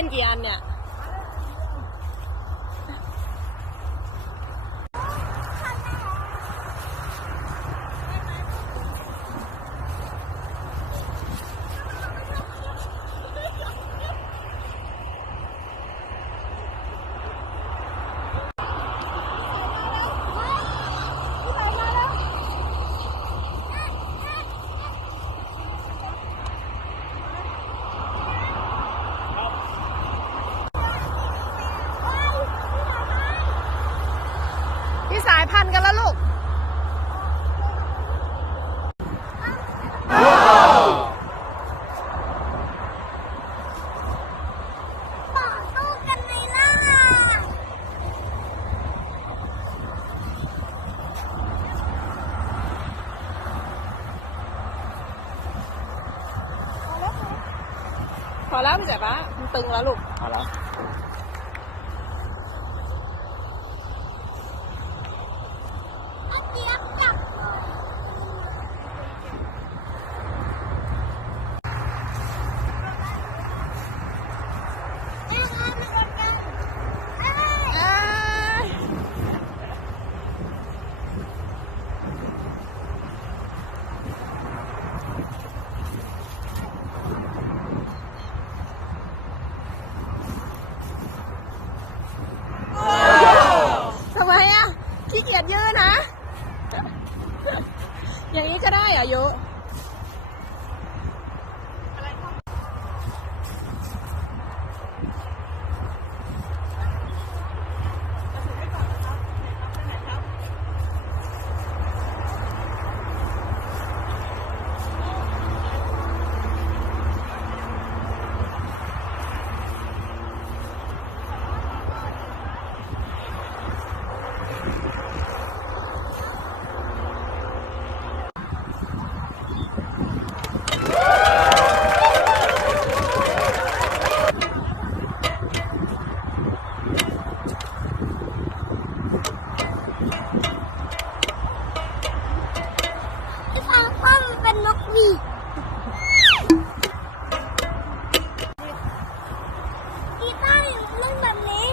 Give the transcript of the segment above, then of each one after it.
ล่นกี่อันเนี่ยพี่สายพันกันแล้วลูกต่อสู้กันในล่าพอแล้วพี่สายฟ้ามันตึงแล้วลูกพอแล้วเจี๊ยบจับทำไมอ่ะขี้เกียจยืนนะอย่างนี้ก็ได้เหรอโยที่ทางข้อมันเป็นนกหวีดกีตาร์อย่างเล่นแบบนี้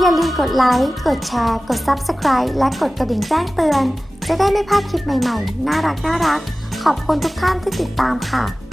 อย่าลืมกดไลค์ กดแชร์ กด Subscribe และกดกระดิ่งแจ้งเตือน จะได้ไม่พลาดคลิปใหม่ๆ น่ารักขอบคุณทุกท่านที่ติดตามค่ะ